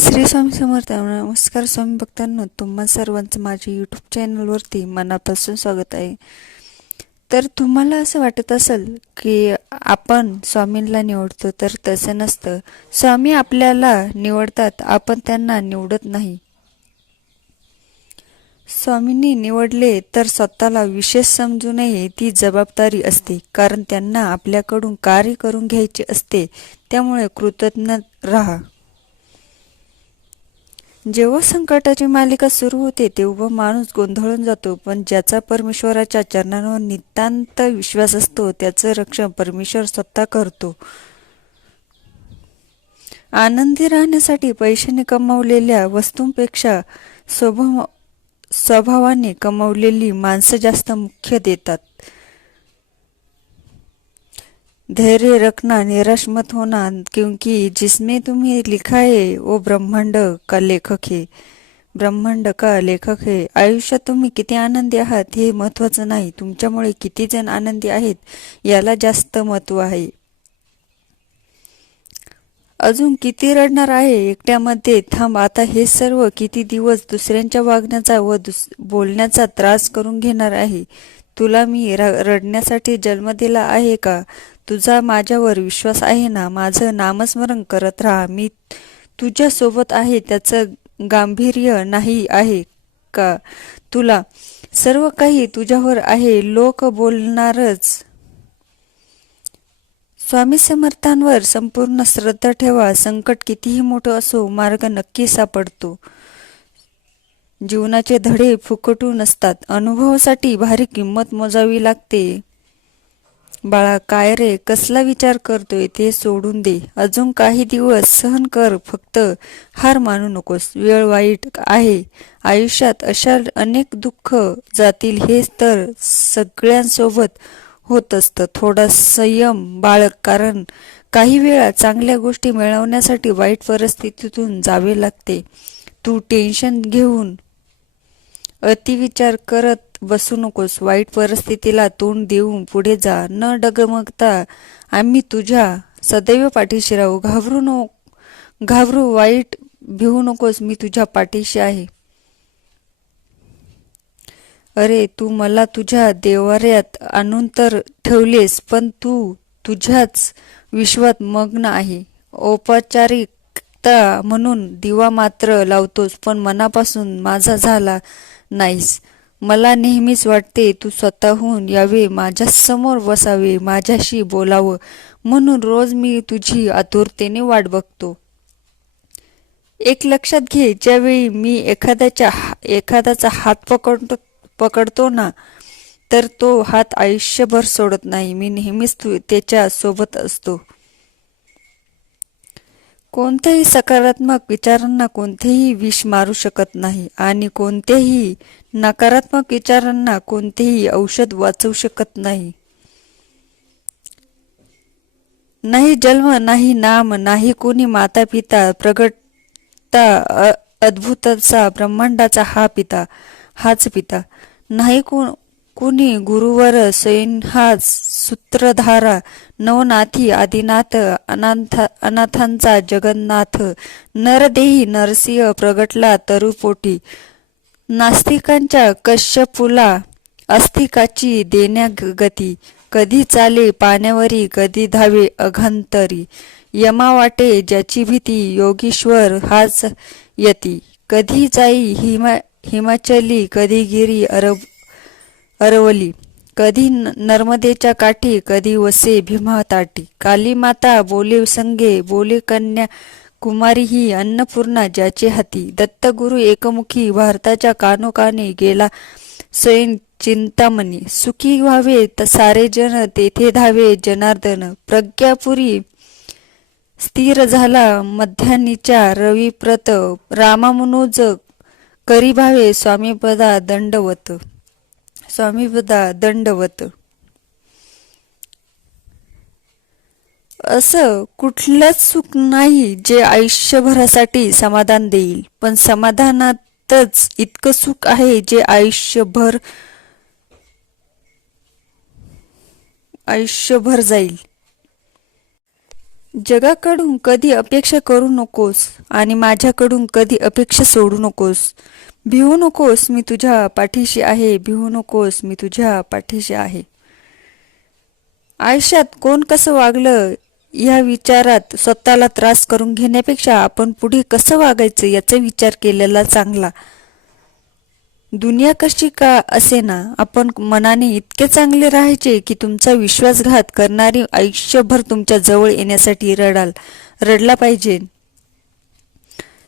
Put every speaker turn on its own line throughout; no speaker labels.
श्री स्वामी समर्थ नमस्कार स्वामी भक्तांनो. तुम्हा सर्वांचं माझ्या यूट्यूब चॅनलवरती मनापासून स्वागत आहे. तर तुम्हाला असं वाटत असेल की आपण स्वामींना निवडतो तर तसं नसतं. स्वामी आपल्याला निवडतात आपण त्यांना निवडत नाही. स्वामींनी निवडले तर स्वतःला विशेष समजू नये ती जबाबदारी असते कारण त्यांना आपल्याकडून कार्य करून घ्यायचे असते. त्यामुळे कृतज्ञ राहा. जेव्हा संकटाची मालिका सुरू होते तेव्हा माणूस गोंधळून जातो. पण ज्याचा परमेश्वराच्या चरणांवर नितांत विश्वास असतो त्याचं रक्षण परमेश्वर स्वतः करतो. आनंदी राहण्यासाठी पैशाने कमावलेल्या वस्तूंपेक्षा स्वभाव स्वभावाने कमावलेली माणसं जास्त मुख्य देतात. धैर्य रखना निराश मत होना क्योंकि जिसमें तुम्हें लिखा है वो ब्रह्मांड का लेखक है। ब्रह्मांड का लेखक है। आयुष्यात तुम्ही किती आनंदी आहात हे महत्वाचं नाही. तुमच्यामुळे किती जण आनंदी आहेत याला जास्त महत्त्व आहे. अजून किती रडणार आहे एकट्यामध्ये थांब. आता हे सर्व किती दिवस दुसऱ्यांच्या वागण्याचा व दुस बोलण्याचा त्रास करून घेणार आहे? तुला मी रडण्यासाठी जन्म दिला आहे का? तुझा माझ्यावर विश्वास आहे ना? माझं नामस्मरण करत राहा. मी तुझ्यासोबत आहे त्याचं गांभीर्य नाही आहे का? तुला सर्व काही तुझ्यावर आहे लोक बोलणारच. स्वामी समर्थांवर संपूर्ण श्रद्धा ठेवा. संकट कितीही मोठं असो मार्ग नक्की सापडतो. जीवनाचे धडे फुकटू नसतात अनुभवासाठी भारी किंमत मोजावी लागते. बाळा काय रे? कसला विचार करतोय ते सोडून दे. अजून काही दिवस सहन कर फक्त हार मानू नकोस. वेळ वाईट आहे. आयुष्यात अशा अनेक दुःख जातील हे तर सगळ्यांसोबत होत असतं. थोडा संयम बाळक कारण काही वेळा चांगल्या गोष्टी मिळवण्यासाठी वाईट परिस्थितीतून जावे लागते. तू टेन्शन घेऊन अतिविचार करत बसू नकोस वाईट परिस्थितीला तोंड देऊन पुढे जा न डगमगता. आम्ही तुझ्या सदैव पाठीशी राहू. घाबरू नो घाबरू वाईट भिवू नकोस मी तुझ्या पाठीशी आहे. अरे तू मला तुझ्या देवाऱ्यात आणून तर ठेवलेस पण तू तुझ्याच विश्वात मग्न आहे. औपचारिकता म्हणून दिवा मात्र लावतोस पण मनापासून माझा झाला नाहीस. मला नेहमीच वाटते तू स्वतःहून यावे माझ्यासमोर बसावे माझ्याशी बोलावं. म्हणून रोज मी तुझी आतुरतेने वाट बघतो. एक लक्षात घे ज्यावेळी मी एखाद्याच्या एखाद्याचा हात पकडतो पकडतो ना तर तो हात आयुष्यभर सोडत नाही. मी नेहमीच त्याच्या सोबत असतो. कोणत्याही सकारात्मक विचारांना कोणतेही विष मारू शकत नाही आणि कोणतेही नकारात्मक विचारांना कोणतेही औषध वाचवू शकत नाही. नाही जन्म नाही नाम नाही कोणी माता पिता प्रगटता अद्भुताचा ब्रह्मांडाचा हा पिता हाच पिता. नाही कोण कुणी गुरुवर हाच सूत्रधारा नवनाथी आदिनाथ अनाथ अनाथांचा जगन्नाथ नरदेही नरसिंह प्रगटला तरुपोटी. नास्तिकांच्या कश्यपुला अस्तिकाची देण्या गती कधी चाले पाण्यावरी कधी धावे अघंतरी. यमावाटे ज्याची भीती योगीश्वर हाच यती. कधी जाई हिमा हिमाचली कधी गिरी अरब अरवली. कधी नर्मदेच्या काठी कधी वसे भीमा ताटी. काली माता बोले संगे बोले कन्या कुमारी ही अन्नपूर्णा ज्याचे हाती. दत्तगुरु एकमुखी भारताच्या कानोकाने गेला स्वयं चिंतामणी. सुखी व्हावे सारे जन तेथे धावे जनार्दन. प्रज्ञापुरी स्थिर झाला मध्यानीच्या रविप्रत रामामनोज करी भावे स्वामीपदा दंडवत. स्वामीपदा दंडवत. असं कुठलंच सुख नाही जे आयुष्यभरासाठी समाधान देईल. पण समाधानातच इतकं सुख आहे जे आयुष्यभर आयुष्यभर जाईल. जगाकडून कधी अपेक्षा करू नकोस आणि माझ्याकडून कधी अपेक्षा सोडू नकोस. भिवू नकोस मी तुझ्या पाठीशी आहे भिवू नकोस मी तुझ्या पाठीशी आहे. आयुष्यात कोण कसं वागलं या विचारात स्वतःला त्रास करून घेण्यापेक्षा आपण पुढे कसं वागायचं याचा विचार केलेला चांगला. दुनिया कशी का असे ना आपण मनाने इतके चांगले राहायचे की तुमचा विश्वासघात करणारी आयुष्यभर तुमच्या जवळ येण्यासाठी रडाल रडला पाहिजे.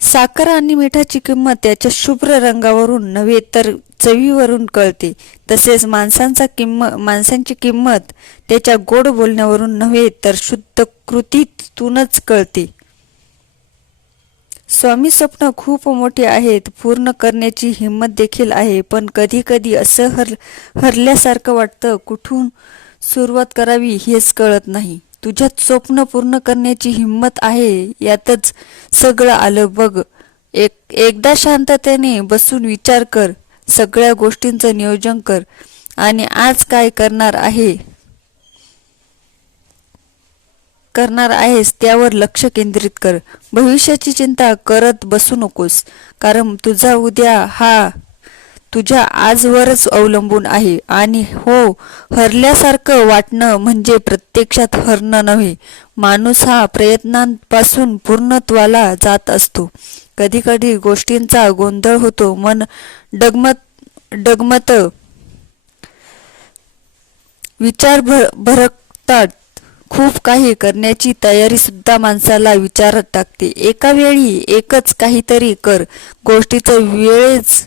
साखर आणि मिठाची किंमत त्याच्या शुभ्र रंगावरून नव्हे तर चवीवरून कळते. तसेच माणसांचा किंमत माणसांची किंमत त्याच्या गोड बोलण्यावरून नव्हे तर शुद्ध कृतीतूनच कळते. स्वामी स्वप्न खूप मोठे आहेत पूर्ण करण्याची हिंमत देखील आहे पण कधी कधी असं हर हरल्यासारखं वाटतं कुठून सुरुवात करावी हेच कळत नाही. तुझ्यात स्वप्न पूर्ण करण्याची हिंमत आहे यातच सगळं आलं बघ. एक एकदा शांततेने बसून विचार कर सगळ्या गोष्टींचं नियोजन कर आणि आज काय करणार आहे? करणार आहेस त्यावर लक्ष केंद्रित कर. भविष्याची चिंता करत बसू नकोस कारण तुझा उद्या हा तुझ्या आजवरच अवलंबून आहे. आणि हो हरल्यासारखं वाटणं म्हणजे प्रत्यक्षात हरणं नव्हे. माणूस हा प्रयत्नांपासून पूर्णत्वाला जात असतो. कधी कधी गोष्टींचा गोंधळ होतो मन डगमत डगमत विचार भर भरकतात. खूप काही करण्याची तयारी सुद्धा माणसाला विचारात टाकते. एका वेळी एकच काहीतरी कर. गोष्टीचं वेळेच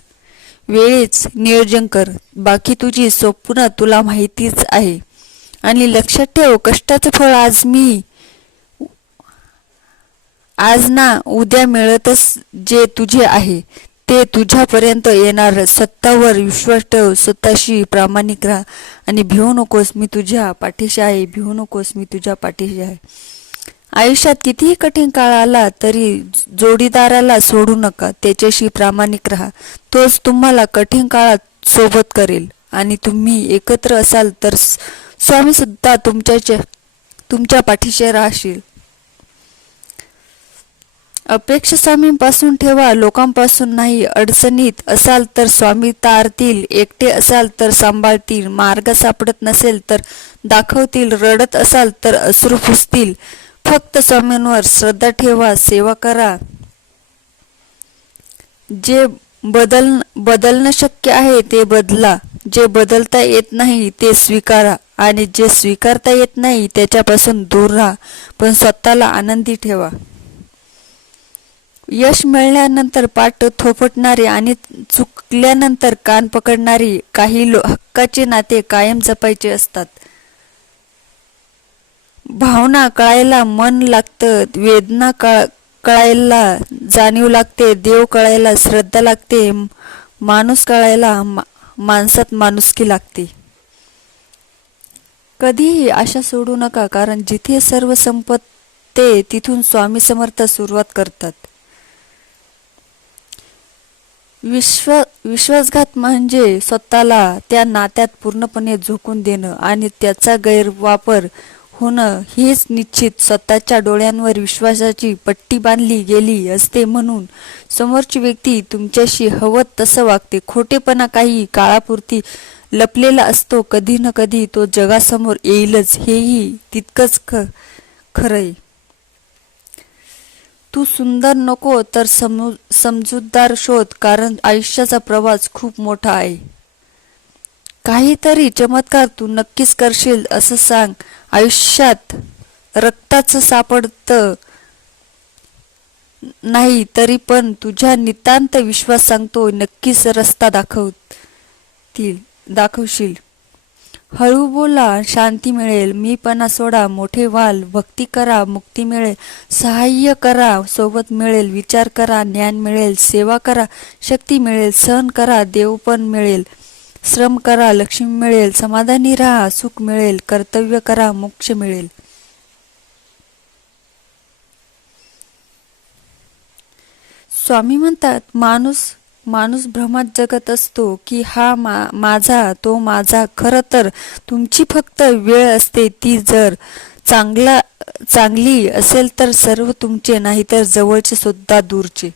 वेळेच नियोजन कर. बाकी तुझी स्वप्न तुला माहितीच आहे. आणि लक्षात ठेव कष्टाचं फळ आज मी आज ना उद्या मिळतच जे तुझे आहे. ते तुझ्यापर्यंत येणार. सत्तावर विश्वास ठेव स्वतःशी प्रामाणिक राहा आणि भिवू नकोस मी तुझ्या पाठीशी आहे. भिवू नकोस मी तुझ्या पाठीशी आहे. आयुष्यात कितीही कठीण काळ आला तरी जोडीदाराला सोडू नका. त्याच्याशी प्रामाणिक राहा. तोच तुम्हाला कठीण काळात सोबत करेल. आणि तुम्ही एकत्र असाल तर स्वामी सुद्धा तुमच्या तुमच्या पाठीशी राहशील. अपेक्षा स्वामींपासून ठेवा लोकांपासून नाही अडचणीत असाल तर स्वामी तारतील एकटे असाल तर सांभाळतील मार्ग सापडत नसेल तर दाखवतील रडत असाल तर अश्रू पुसतील. फक्त स्वामींवर श्रद्धा ठेवा सेवा करा. जे बदल बदलणं शक्य आहे ते बदला. जे बदलता येत नाही ते स्वीकारा आणि जे स्वीकारता येत नाही त्याच्यापासून दूर राहा. पण स्वतःला आनंदी ठेवा. यश मिळाल्यानंतर पाठ थोपटणारे आणि चुकल्यानंतर कान पकडणारी काही लो हक्काचे नाते कायम जपायचे असतात. भावना कळायला मन लागतं वेदना कळ कळायला जाणीव लागते देव कळायला श्रद्धा लागते माणूस कळायला मा माणसात माणुसकी लागते. कधीही आशा सोडू नका कारण जिथे सर्व संपत्ते तिथून स्वामी समर्थ सुरुवात करतात. विश्व विश्वासघात म्हणजे स्वतःला त्या नात्यात पूर्णपणे झोकून देणं आणि त्याचा गैरवापर होणं हेच निश्चित. स्वतःच्या डोळ्यांवर विश्वासाची पट्टी बांधली गेली असते म्हणून समोरची व्यक्ती तुमच्याशी हवं तसं वागते. खोटेपणा काही काळापुरती लपलेला असतो. कधी न कधी तो जगासमोर येईलच. हेही तितकंच ख खरंय. तू सुंदर नको तर समू समजूतदार शोध कारण आयुष्याचा प्रवास खूप मोठा आहे. काहीतरी चमत्कार तू नक्कीच करशील असं सांग. आयुष्यात रक्ताचं सापडतं नाही तरी पण तुझ्या नितांत विश्वास सांगतो नक्कीच रस्ता दाखवतील दाखवशील. हळू बोला शांती मिळेल. मीपणा सोडा मोठे व्हाल. भक्ती करा मुक्ती मिळेल. सहाय्य करा सोबत मिळेल. विचार करा ज्ञान मिळेल. सेवा करा शक्ती मिळेल. सहन करा देव पण मिळेल. श्रम करा लक्ष्मी मिळेल. समाधानी राहा सुख मिळेल. कर्तव्य करा मोक्ष मिळेल. स्वामी म्हणतात माणूस माणूस भ्रमात जगत असतो की हा मा माझा तो माझा खरं तर तुमची फक्त वेळ असते ती जर चांगला चांगली असेल तर सर्व तुमचे नाही तर जवळचे सुद्धा दूरचे.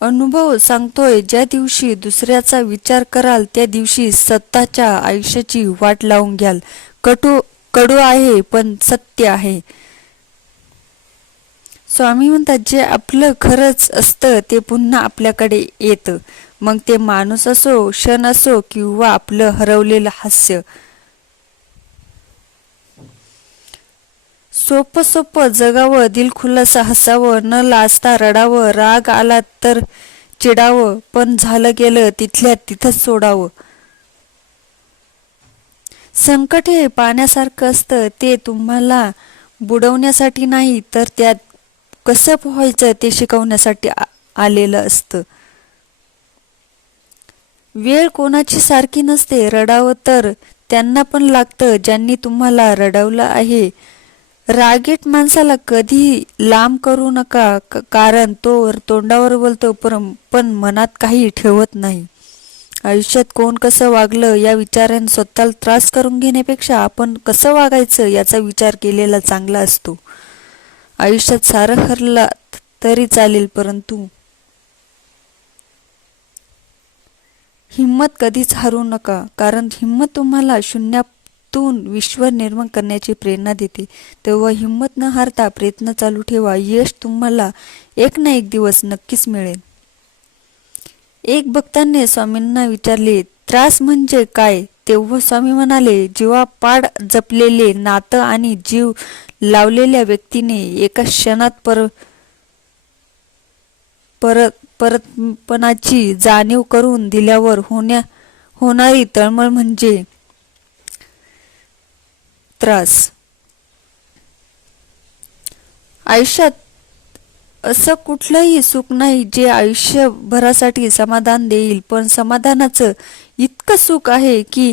अनुभव सांगतोय ज्या दिवशी दुसऱ्याचा विचार कराल त्या दिवशी स्वतःच्या आयुष्याची वाट लावून घ्याल. कटू कडू आहे पण सत्य आहे. स्वामी म्हणतात जे आपलं खरंच असतं ते पुन्हा आपल्याकडे येतं. मग ते माणूस असो क्षण असो किंवा आपलं हरवलेलं हास्य. सोपं सोपं जगावं दिलखुलास हसावं न लाजता रडावं राग आला तर चिडावं पण झालं गेलं तिथल्या तिथंच सोडावं. संकट हे पाण्यासारखं असतं ते तुम्हाला बुडवण्यासाठी नाही तर त्यात कसं पोहायचं ते शिकवण्यासाठी आलेलं असतं. वेळ कोणाची सारखी नसते रडावं तर त्यांना पण लागतं ज्यांनी तुम्हाला रडवलं आहे. रागीट माणसाला कधी लांब करू नका कारण तो तोंडावर बोलतो पण पण मनात काही ठेवत नाही. आयुष्यात कोण कसं वागलं या विचाराने स्वतःला त्रास करून घेण्यापेक्षा आपण कसं वागायचं याचा विचार केलेला चांगला असतो. आयुष्यात सारं हरला तरी चालेल परंतु हिम्मत कधीच हरू नका कारण हिम्मत तुम्हाला शून्यातून विश्व निर्माण करण्याची प्रेरणा देते. तेव्हा हिम्मत न हारता प्रयत्न चालू ठेवा यश तुम्हाला एक ना एक दिवस नक्कीच मिळेल. एक भक्तांनी स्वामींना विचारले त्रास म्हणजे काय? तेव्हा स्वामी म्हणाले जीवापाड जपलेले नातं आणि जीव लावलेल्या व्यक्तीने एका क्षणात पर परत परतपणाची जाणीव करून दिल्यावर होण्या होणारी तळमळ म्हणजे त्रास. आयुष्यात असं कुठलंही सुख नाही जे आयुष्यभरासाठी समाधान देईल पण समाधानाचं इतकं सुख आहे की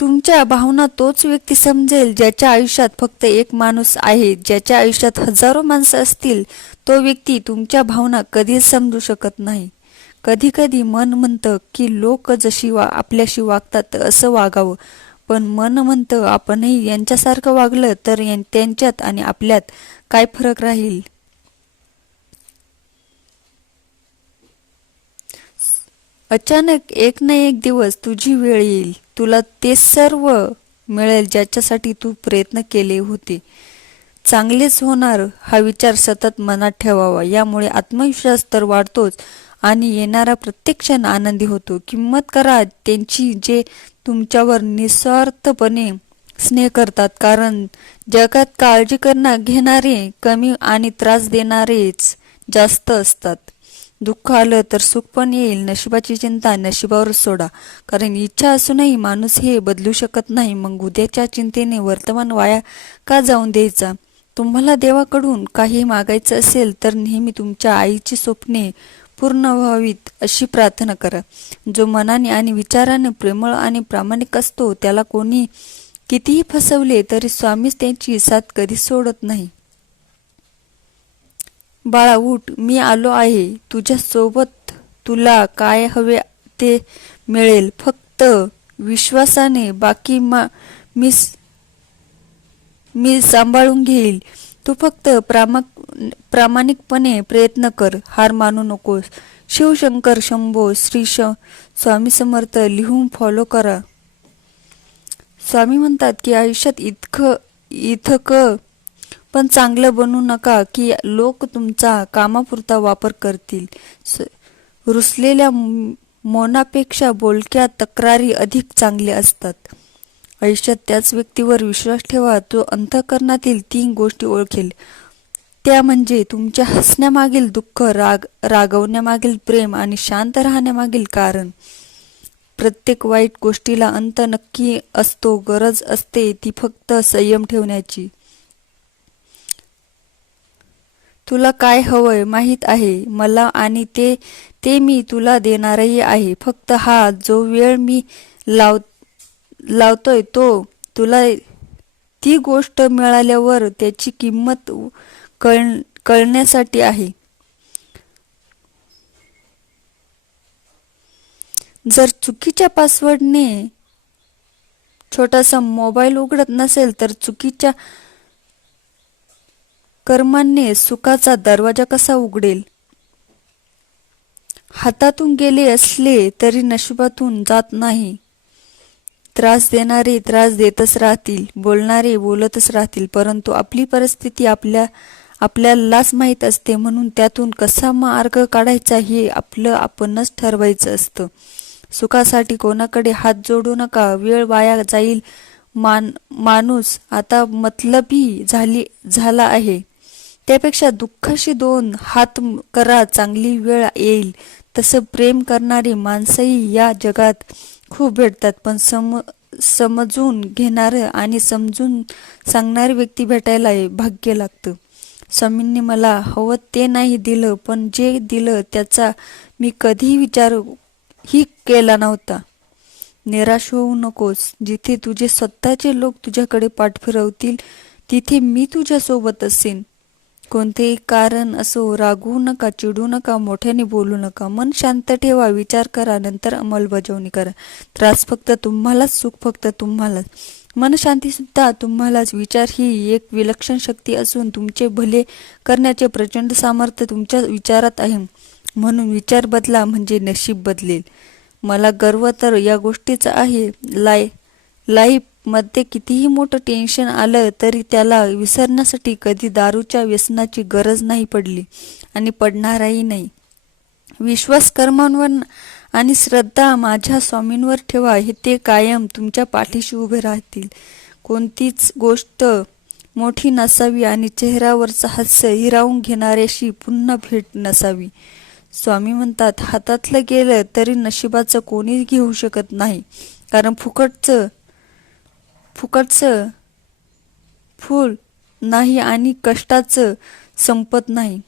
तुमच्या भावना तोच व्यक्ती समजेल ज्याच्या आयुष्यात फक्त एक माणूस आहे. ज्याच्या आयुष्यात हजारो माणसं असतील तो व्यक्ती तुमच्या भावना कधीच समजू शकत नाही. कधी कधी मन म्हणतं की लोक जशी वा आपल्याशी वागतात असं वागावं. पण मन म्हणतं आपणही यांच्यासारखं वागलं तर त्यांच्यात आणि आपल्यात काय फरक राहील? अचानक एक ना एक दिवस तुझी वेळ येईल. तुला ते सर्व मिळेल ज्याच्यासाठी तू प्रयत्न केले होते. चांगलेच होणार हा विचार सतत मनात ठेवावा. यामुळे आत्मविश्वास तर वाढतोच आणि येणारा प्रत्येक क्षण आनंदी होतो. किंमत करा. त्यांची जे तुमच्यावर निस्वार्थपणे स्नेह करतात. कारण जगात काळजी करणं घेणारे कमी आणि त्रास देणारेच जास्त असतात. दुःख आलं तर सुख पण येईल. नशिबाची चिंता नशिबावर सोडा. कारण इच्छा असूनही माणूस हे बदलू शकत नाही. मग उद्याच्या चिंतेने वर्तमान वाया का जाऊन द्यायचा? तुम्हाला देवाकडून काही मागायचं असेल तर नेहमी तुमच्या आईची स्वप्ने पूर्ण व्हावीत अशी प्रार्थना करा. जो मनाने आणि विचाराने प्रेमळ आणि प्रामाणिक असतो त्याला कोणी कितीही फसवले तरी स्वामीच त्यांची साथ कधी सोडत नाही. बाळा उठ मी आलो आहे. तुझ्यासोबत तुला काय हवे ते मिळेल. फक्त विश्वासाने बाकी मा मी मी सांभाळून घेईल. तू फक्त प्रामा प्रामाणिकपणे प्रयत्न कर. हार मानू नकोस. शिवशंकर शंभो श्री श स्वामी समर्थ लिहून फॉलो करा. स्वामी म्हणतात की आयुष्यात इतकं इथक पण चांगलं बनू नका की लोक तुमचा कामापुरता वापर करतील. स- रुसलेल्या मोनापेक्षा मौनापेक्षा बोलक्या तक्रारी अधिक चांगले असतात. आयुष्यात त्याच व्यक्तीवर विश्वास ठेवा तो अंतःकरणातील तीन गोष्टी ओळखेल. त्या म्हणजे तुमच्या हसण्यामागील दुःख राग रागवण्यामागील प्रेम आणि शांत राहण्यामागील कारण. प्रत्येक वाईट गोष्टीला अंत नक्की असतो गरज असते ती फक्त संयम ठेवण्याची. तुला काय हवंय माहीत आहे. मला आणि ते ते मी तुला देणारही आहे. फक्त हा जो वेळ मी लाव लावतोय तो तुला ती गोष्ट मिळाल्यावर त्याची किंमत कळ कळण्यासाठी आहे. जर चुकीच्या पासवर्डने छोटासा मोबाईल उघडत नसेल तर चुकीच्या कर्मांनी सुखाचा दरवाजा कसा उघडेल? हातातून गेले असले तरी नशिबातून जात नाही. त्रास देणारे त्रास देतच राहतील बोलणारे बोलतच राहतील परंतु आपली परिस्थिती आपल्या आपल्यालाच माहीत असते म्हणून त्यातून कसा मार्ग काढायचा हे आपलं आपणच ठरवायचं असतं. सुखासाठी कोणाकडे हात जोडू नका वेळ वाया जाईल मान माणूस. आता मतलबी झाली झाला आहे. त्यापेक्षा दुःखाशी दोन हात करा चांगली वेळ येईल. तसं प्रेम करणारी माणसंही या जगात खूप भेटतात. पण सम समजून घेणारं आणि समजून सांगणारी व्यक्ती भेटायला भाग्य लागतं. स्वामींनी मला हवं ते नाही दिलं पण जे दिलं त्याचा मी कधीही विचार ही केला नव्हता. निराश होऊ नकोस. जिथे तुझे स्वतःचे लोक तुझ्याकडे पाठ फिरवतील तिथे मी तुझ्यासोबत असेन. कोणतेही कारण असो रागवू नका चिडू नका मोठ्याने बोलू नका. मन शांत ठेवा विचार करा नंतर अंमलबजावणी करा. त्रास फक्त तुम्हालाच सुख फक्त तुम्हालाच. मनशांती सुद्धा तुम्हालाच. विचार ही एक विलक्षण शक्ती असून तुमचे भले करण्याचे प्रचंड सामर्थ्य तुमच्या विचारात आहे. म्हणून विचार बदला म्हणजे नशीब बदलेल. मला गर्व तर या गोष्टीचा आहे. लाय लाईफ मध्ये कितीही मोठं टेन्शन आलं तरी त्याला विसरण्यासाठी कधी दारूच्या व्यसनाची गरज नाही पडली आणि पडणारही नाही. विश्वास कर्मांवर आणि श्रद्धा माझ्या स्वामींवर ठेवा हे ते कायम तुमच्या पाठीशी उभे राहतील. कोणतीच गोष्ट मोठी नसावी आणि चेहऱ्यावरचं हास्य हिरावून घेणाऱ्याशी पुन्हा भेट नसावी. स्वामी म्हणतात हातातलं गेलं तरी नशिबाचं कोणीच घेऊ शकत नाही कारण फुकटचं फुकटचं फूल नाही आणि कष्टाचं संपत नाही.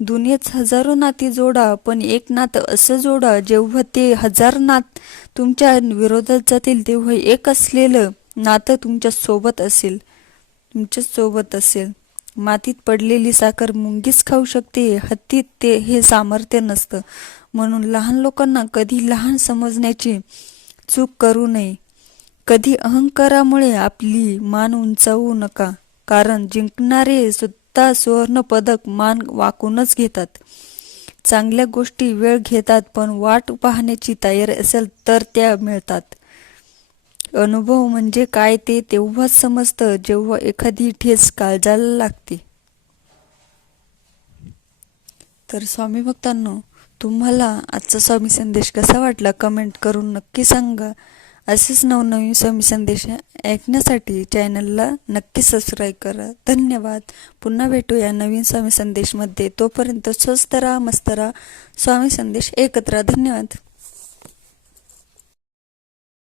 दुनियेत हजारो नाती जोडा पण एक नातं असं जोडा जेव्हा ते हजार नात तुमच्या विरोधात जातील तेव्हा एक असलेलं नातं तुमच्यासोबत असेल तुमच्यासोबत असेल. मातीत पडलेली साखर मुंगीच खाऊ शकते हत्तीत ते हे सामर्थ्य नसतं. म्हणून लहान लोकांना कधी लहान समजण्याची चूक करू नये. कधी अहंकारामुळे आपली मान उंचावू नका कारण जिंकणारे सुद्धा सुवर्ण पदक मान वाकूनच घेतात. चांगल्या गोष्टी वेळ घेतात पण वाट पाहण्याची तयारी असेल तर त्या मिळतात. अनुभव म्हणजे काय ते तेव्हाच समजतं जेव्हा एखादी ठेस काळजाला लागते. तर स्वामी भक्तांनो तुम्हाला आजचा स्वामी संदेश कसा वाटला कमेंट करून नक्की सांगा. असेच नवनवीन स्वामी संदेश ऐकण्यासाठी चॅनलला नक्की सबस्क्राईब करा. धन्यवाद. पुन्हा भेटूया नवीन स्वामी संदेशमध्ये. तोपर्यंत स्वस्त राहा मस्त राहा. स्वामी संदेश एकत्र. धन्यवाद.